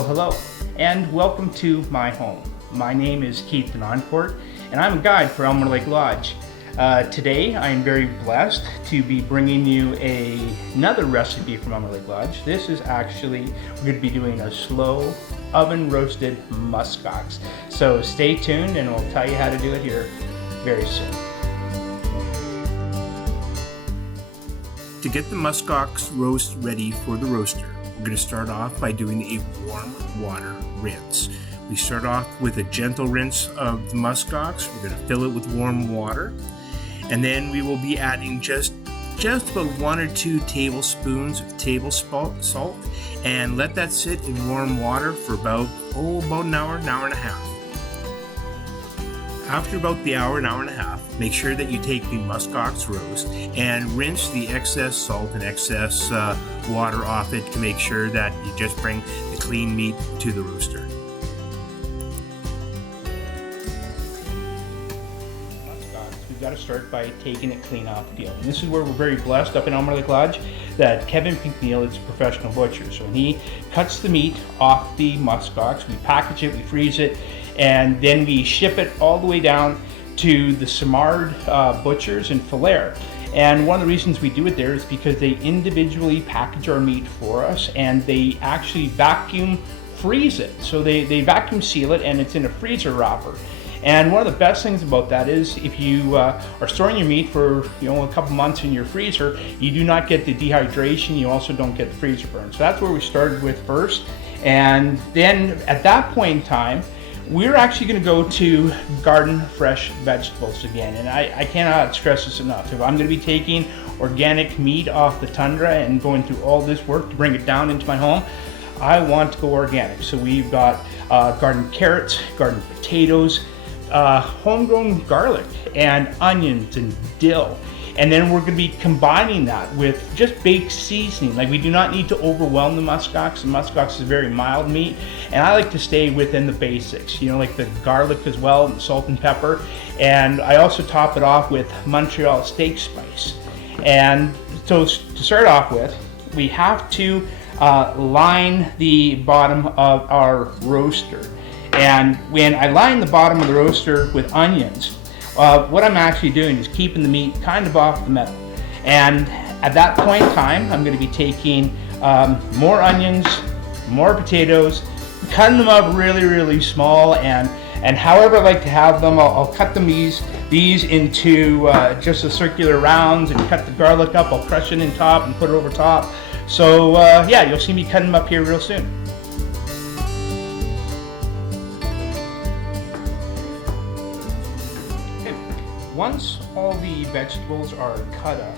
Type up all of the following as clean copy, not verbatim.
Well, hello, and welcome to my home. My name is Keith Denoncourt, and I'm a guide for Alymer Lake Lodge. Today, I am very blessed to be bringing you another recipe from Alymer Lake Lodge. This is actually, we're going to be doing a slow oven roasted muskox. So stay tuned and we'll tell you how to do it here very soon. To get the muskox roast ready for the roaster, we're going to start off by doing a warm water rinse. We start off with a gentle rinse of the muskox. We're going to fill it with warm water, and then we will be adding just about 1 or 2 tablespoons of table salt, and let that sit in warm water for about an hour and a half. After about the hour and a half, make sure that you take the muskox roast and rinse the excess salt and excess water off it to make sure that you just bring the clean meat to the roaster. We've got to start by taking it clean off the peel. And this is where we're very blessed up in Alymer Lake Lodge that Kevin Pinkneal is a professional butcher. So when he cuts the meat off the muskox, we package it, we freeze it, and then we ship it all the way down to the Simard butchers in Falher. And one of the reasons we do it there is because they individually package our meat for us, and they actually vacuum freeze it. So they vacuum seal it, and it's in a freezer wrapper. And one of the best things about that is if you are storing your meat for a couple months in your freezer, you do not get the dehydration, you also don't get the freezer burn. So that's where we started with first. And then at that point in time, we're actually going to go to garden fresh vegetables again. And I cannot stress this enough. If I'm going to be taking organic meat off the tundra and going through all this work to bring it down into my home, I want to go organic. So we've got garden carrots, garden potatoes, homegrown garlic and onions and dill. And then we're going to be combining that with just baked seasoning. Like, we do not need to overwhelm the muskox. The muskox is very mild meat, and I like to stay within the basics, like the garlic as well, and salt and pepper. And I also top it off with Montreal steak spice. And so to start off with, we have to line the bottom of our roaster. And when I line the bottom of the roaster with onions, what I'm actually doing is keeping the meat kind of off the metal. And at that point in time, I'm going to be taking more onions, more potatoes, cutting them up really, really small, and however I like to have them, I'll cut them these into just a circular rounds, and cut the garlic up. I'll crush it in top and put it over top. So yeah, you'll see me cutting them up here real soon. Once all the vegetables are cut up,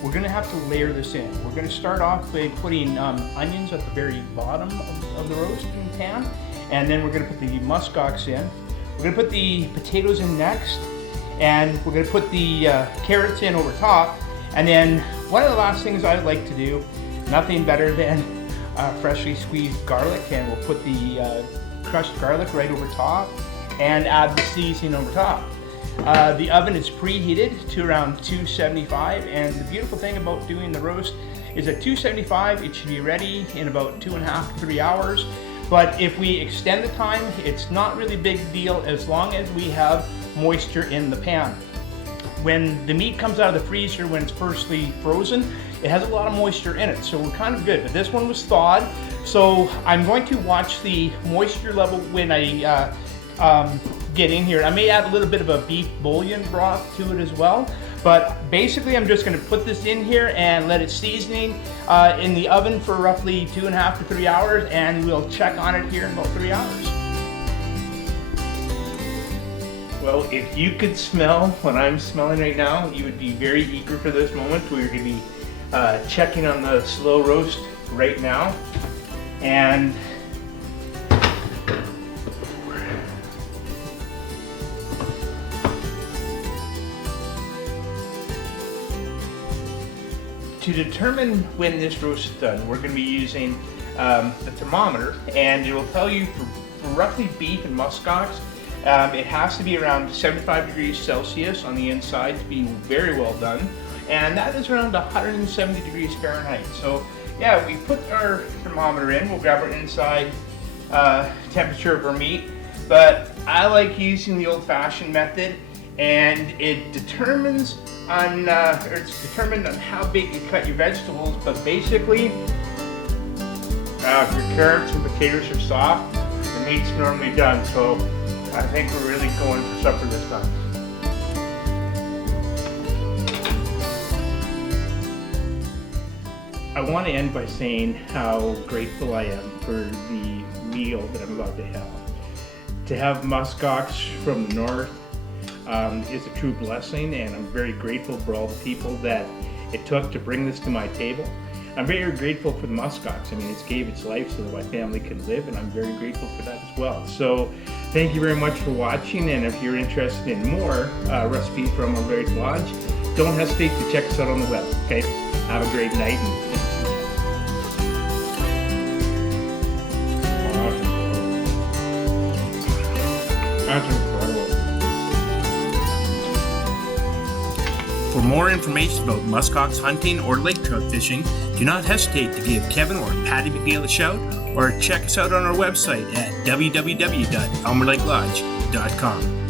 we're going to have to layer this in. We're going to start off by putting onions at the very bottom of the roasting pan, and then we're going to put the muskox in. We're going to put the potatoes in next, and we're going to put the carrots in over top. And then one of the last things I like to do, nothing better than freshly squeezed garlic, and we'll put the crushed garlic right over top and add the seasoning over top. The oven is preheated to around 275, and the beautiful thing about doing the roast is at 275 it should be ready in about 2.5 to 3 hours. But if we extend the time, it's not really a big deal as long as we have moisture in the pan. When the meat comes out of the freezer, when it's firstly frozen, it has a lot of moisture in it, so we're kind of good. But this one was thawed, so I'm going to watch the moisture level when I get in here. I may add a little bit of a beef bouillon broth to it as well, but basically I'm just going to put this in here and let it seasoning in the oven for roughly 2.5 to 3 hours, and we'll check on it here in about 3 hours. Well, if you could smell what I'm smelling right now, you would be very eager for this moment. We're going to be checking on the slow roast right now. And to determine when this roast is done, we're going to be using the thermometer, and it will tell you for roughly beef and muskox, it has to be around 75 degrees Celsius on the inside to be very well done, and that is around 170 degrees Fahrenheit. So yeah, we put our thermometer in, we'll grab our inside temperature of our meat, but I like using the old-fashioned method, and it determines on, it's determined on how big you cut your vegetables, but basically, if your carrots and potatoes are soft, the meat's normally done, so I think we're really going for supper this time. I want to end by saying how grateful I am for the meal that I'm about to have. To have muskox from the north is a true blessing, and I'm very grateful for all the people that it took to bring this to my table. I'm very grateful for the muskox. I mean, it's gave its life so that my family can live, and I'm very grateful for that as well. So thank you very much for watching, and if you're interested in more recipes from Alymer Lake Lodge, don't hesitate to check us out on the web, okay? Have a great night. That's incredible. For more information about muskox hunting or lake trout fishing, do not hesitate to give Kevin or Patty McNeil a shout, or check us out on our website at www.alymerlakelodge.com.